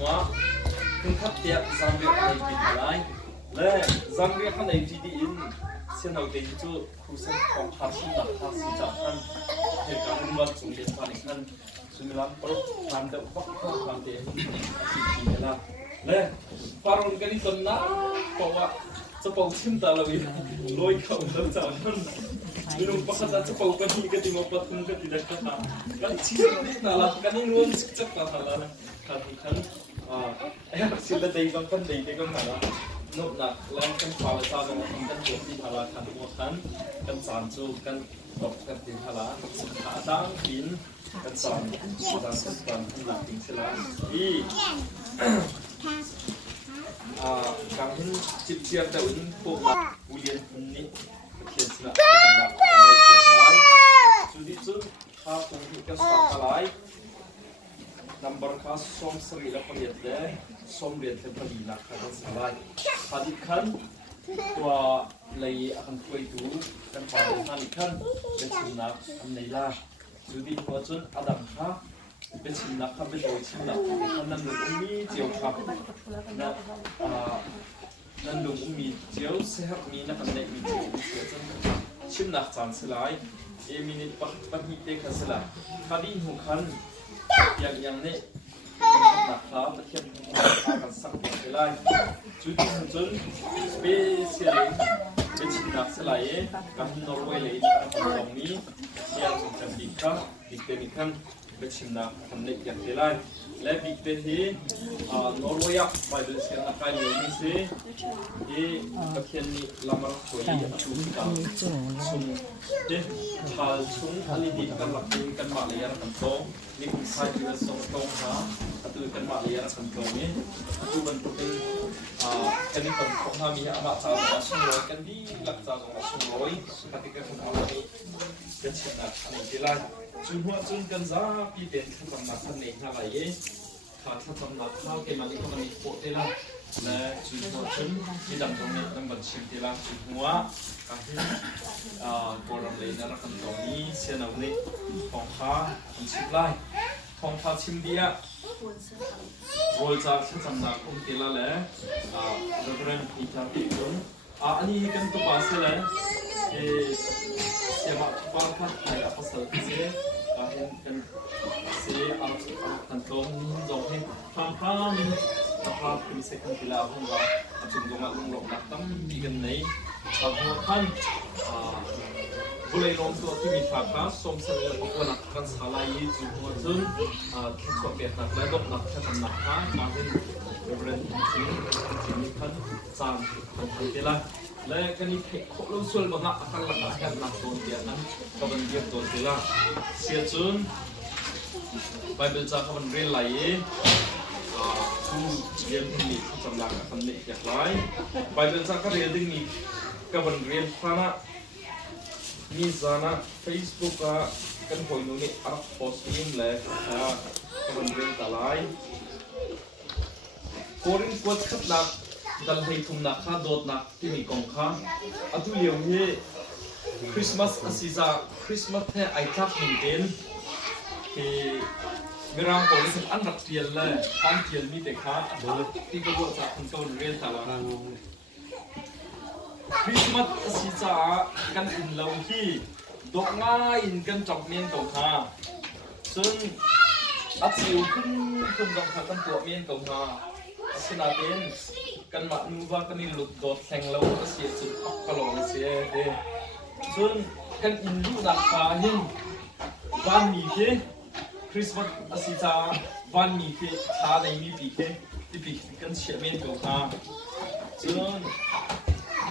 หัวคุณทับเตียจำเรียกในปีอะไรและจำเรียกในปีดีอินเส้นเอาเดินจู่ผู้เส้นของภาษีหลักภาษีจากท่านเหตุการณ์วันสงเด็จพระนิท่านสุนิรันปรุทำเด็กวักข้อความเดียร์สิ่งนี้ละและฟารุนกันนี่ตอนนั้นเพราะว่าจะเป่าชิ้นตาเราอยู่ลอยเข้าแล้วจากนั้นมีนุ่มประคัตจะเป่ากันนี่ก็ที่มาปัดทุ่งก็ที่ได้ก็ทำกันชิ้นนี้น่ารักกันนี่รวมจะปัดอะไรนะkan sila day bang kan day day kan hala no na lang kan pala sa dong kan jom di hala kan mo kan san chu kan dok kan din hala sa dang tin kan san kan la ting sila i kang hin chip chiar da un po ulian ni khian sila kan la chu di chu ha pung hi kan sa kalai number ข้าส้มสรีระผลิตได้ส้มเรียนเทปนีนักขันสลายพอดีขันตัวเลยอันคุยดูกันพอดีขันขันเป็นชิมนักอันไหนล่ะจุดที่พอจนอดัมข้าเป็นชิมนักข้าเป็นโดยชิมนักขันนั่นลุงมีเจียวครับนั่นลุงมีเจียวเสียมีนักอันไหนมีเจียวเสียจนชิมนักจานสลายมินิปัจหิเตขันสลายพอดีหัวขันอย่างนี้นักข่าวประเทศกันสักเวลาจุดจนสเปเชียลเป็นชินักสลายการนอร์เวย์เลยตรงนี้ยังจะบิ๊กครับบิ๊กเป็นขั้นเป็นชินักทำเล็กอย่างเวลาและบิ๊กเป็นที่นอร์เวย์ไปดูเสียงนักการเมืองนี่สิที่ประเทศนี้ลำบากช่วยชุมกันชุมที่ชาวชุมอันนี้ดีกันหลักดีกันมาเลยนะกันโตนี่คุณชายที่เป็นสองตรงนะตัวกันมาเลยนะกันโตนี้ตัวบรรทุกเป็นกันนี่เป็นของทามีอาณาจักรมาช่วยกันดีหลักจักรมาช่วยปฏิกิริยาของเรานี้เป็นเช่นนั้นอันนี้ที่ไรจุนหัวจุนกันซาพี่เป็นขนมนักขันเองอะไรเย่ขาดขนมนักข้าวเกมันนี่ก็มันมีโปรตีนละและจุนหัวจุนที่ดังตรงนี้ตั้งบัญชีที่ละจุนหัวการที่โบราณเลยนะรักกันตรงนี้เสียนเอาเนี่ยทองฟ้ามันชิมไล่ทองฟ้าชิมเดียโรยจากชั้นสำนักองค์ที่ละแล้วเราเริ่มพิจารณาดูอันนี้กันตัวภาษาเลยเสียมาทุกคนในภาษาเสียเห็นกันเสียอันกันตรงตรงให้ทางข้ามนะครับคือเสียกันที่ละของเราจุดตรงนั้นลงนักตั้งมีกันไหนบางท่านบุเรลงตัวที่มีฝาค้าสมเสนอว่านักการสลายจุดหัวจุนแค่ตัวเปียกนักและดอกนักแค่ทำนักค้ามาเป็นเรื่องจริงนี้ท่านจางท่านเดียละและกันนี้ขบลงส่วนบางนักอาการหลักการนักตัวเดียนั้นก็เป็นเดียตัวเดียละเสียจุนไปเป็นจากเขาเป็นเรียนไหลผู้เรียนที่มีจำลังคำนี้อย่างไรไปเป็นจากเขาเรียนที่มีก็เป็นเรียนพานะมีสานะ Facebook กันหอยนู่นนี่อัพโพสต์ยิ่งเลยก็เป็นเรียนตะไลโครินกวดขัดหนักดันให้ทุ่มหนักข้าโดดหนักที่มีกองข้าอัตุเลียวเย่คริสต์มาสอาซิซาคริสต์มาสแท้ไอทักหนึ่งเดือนที่เวลาโปรลิสอันรักเทียนเลยอันเทียนมีแต่ข้าที่ก็บอกจากคนต้นเรียนตะไลคริสต์มาสอาซิซากันอินเราที่ดอกง่ายอินกันจับเมียนตัวข้าซึ่งอัดสิวขึ้นดอกข้ากันตัวเมียนตัวข้าสนาเป็นกันมาดูว่ากันนี่หลุดโดดแทงแล้วก็เสียสุดปักกะโหลกเสียเด้ส่วนกันอินดูดักขาหินวันมีเกคริสต์มาสอาซิซาวันมีเกชาในมีปีเกที่ปีกันเฉียบเมียนตัวข้าส่วน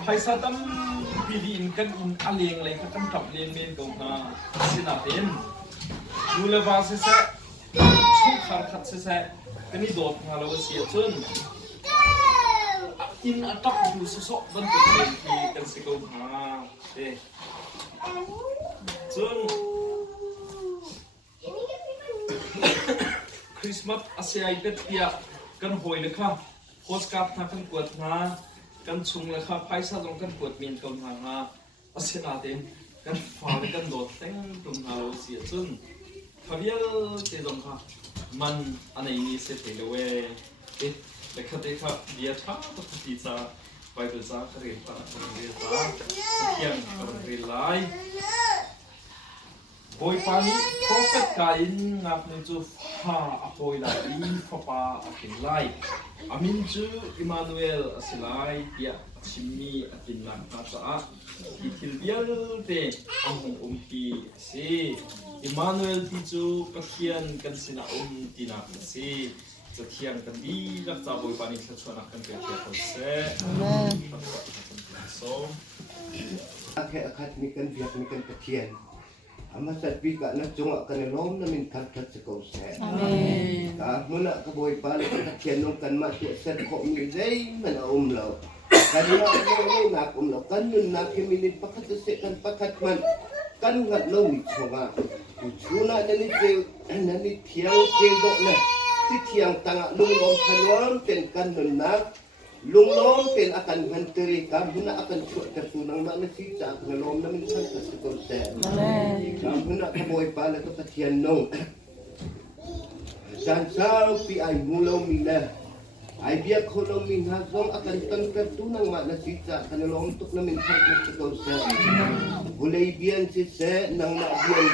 ไพศาลตั้มปีดีอินกันอินอาเลียงเลยกันจับเลียงเมียนตัวข้าสนาเป็นดูแลว่าเสียชุกขาดขัดเสียกันนี่โดดมาแล้วเสียจนอินอัตตดูสุสบันทึกเองที่กันสิกมาเด้จนคริสต์มาสอาเซียนเป็ดเปียกันหอยเลยค่ะโพสการ์ดทางกันกวดมากันชุงเลยค่ะไพ่ซาตรงกันกวดเมียนกันมาอาเซียนอาเต็มกันฟ้าเลยกันโดดเต้นตรงมาแล้วเสียจนขบเยอะเจตรงค่ะมันอันไหนนี่เสร็จเลย แต่คดีครับเดียท้าปกติจะไปดูจ้าเรียนตาเรียนจ้าเที่ยงเรียนไลโอยปานี้ prophet กาอินงับในจูฟ้าอโอยไลฟ้าป่าอเป็นไลอามินจูอิมานูเอลอสิไลเดียชิมีอตินนันอาจ้าที่ทิลเบียลเตองคีสิอิมานูเอลที่จูกัเขียนกันสินะตินักสิจะเที่ยงกันดีรักษาโอยปานี้ชวนนักกันเกี่ยวกับเสso Akhir akad mikan biak mikan kecian. Amasat bika na cunga kan lom na min tat sekau se. Amen. Ka muna ka boy pala kecian nong kan mati set ko mi dei mana umlaw. Kadina ni nak umlaw kan nun nak minit pakat se kan pakat man kan ngat lo mi cunga. Cuna na ni tiang dok na. Si tiang tanga lung lom kanwam pen kan nun nak Lunglong pen akan hanteri kamuna akan cuat tersunang nak nasi cak ngelom namin kan tersukur sen. Kamuna kamoy pala to katian nong. Dan sao pi ay mulau mina. Ay biak kolong min hazong akan tan tertunang mak nasi cak ngelom tuk namin kan tersukur sen. Bulay bian si se nang nak bian.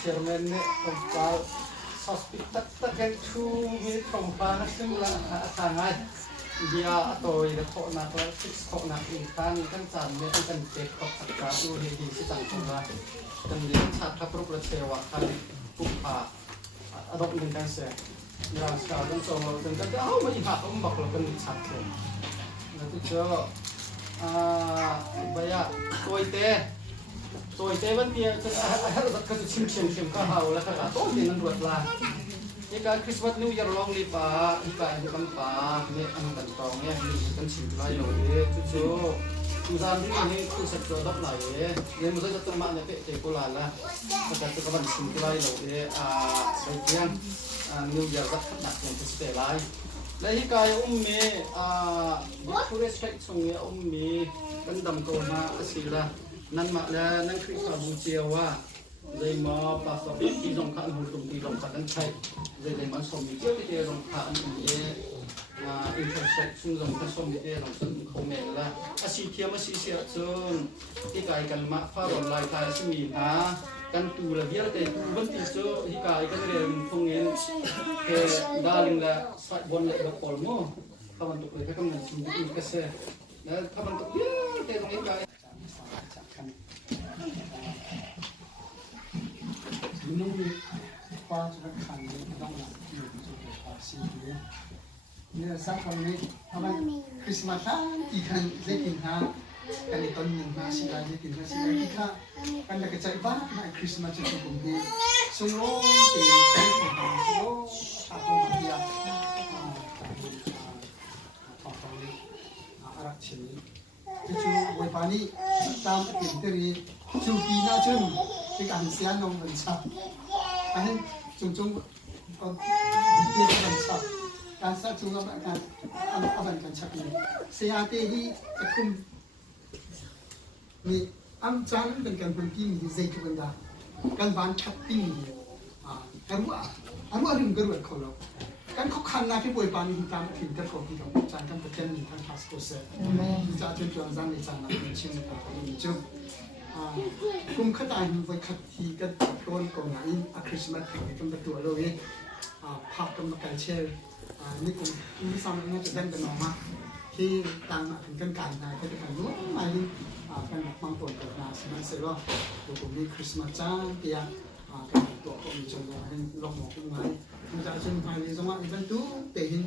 Sermon ni tentang hospital terkait minit kompas semula sangat dia atau ini kok nak fix kok nak ikan can dia kan cek kok sekarang ini di situ juga dan dia saat perlu bersewa kali pumh adop dengan saya yang sekarang soal tentang melihat bakal kan dicakap nanti jo banyakตัวเต้วันเดียวจะก็จะชิมก็เฮาแล้วก็ต้องเดินรวดละนี่การคริสต์มาสนิวยอร์ลองลีป่าอีกการที่กันป่าเนี่ยอันกันตองเนี่ยมีกันชิมไรอยู่เนี่ยจู่ Susan ini tu sektor dok lah ye. Dia mesti jatuh mak ni pek cekul lah lah. Sektor tu kawan simpul lah ye. Bagian New Year dah nak yang sesuai lah. Lagi kaya Victoria Street sungai kan dam kau mak asila. Nan mak lah nan Christmas buciawa. Jadi mau pas tapi di dongkak hukum di dongkak dan cai. Jadi mau suami dia dongkak ni. Intersection dong kan suami dia dong komen lah. Asyik dia masih siap sun. Ikai kan mak faron lai kai semi ha. Kan tu lah biar kai tu bentuk so ikai kan dia mungkin ke daling lah sat bon lah berpolmo. Kawan tu mereka kan mungkin keseh. Dan kawan tu biar dia dong ikai. Ini pas sudah kan dong lah. Ini sahaja ni, apa Christmas ikan zekin ha, kan itu ni masih lagi zekin masih lagi kita kan dah kecil bah nak Christmas itu pun ni, semua semua satu dia, arak sini, itu boleh pani tam interi, cuci na cun, ikan sian orang bencak, kan cung dia bencak. Kasa cuma akan cakap ni. Saya tadi aku ni jangan dengan pergi ni saya tu benda kan ban chatting ni. Aru gerut kalau kan kau nak pergi buat pani hitam kita kau kita jangan pergi ni kan pas kau se. Kita tu jangan jangan jangan macam ni macam kum kata ni buat kati kat kon kau ni Christmas itu betul loh ye. Pak makan cel. Ni cũng xong nó trở thành cái nó mà khi tăng thành cân cảnh này cái phải nuốt mà đi cái mặt mang tổn của nào sẽ sẽ lo của cũng đi Christmas trang kia cái tổ của mình trồng rồi nên lọc một cái máy mình đã chân phải đi giống như vậy tú để hình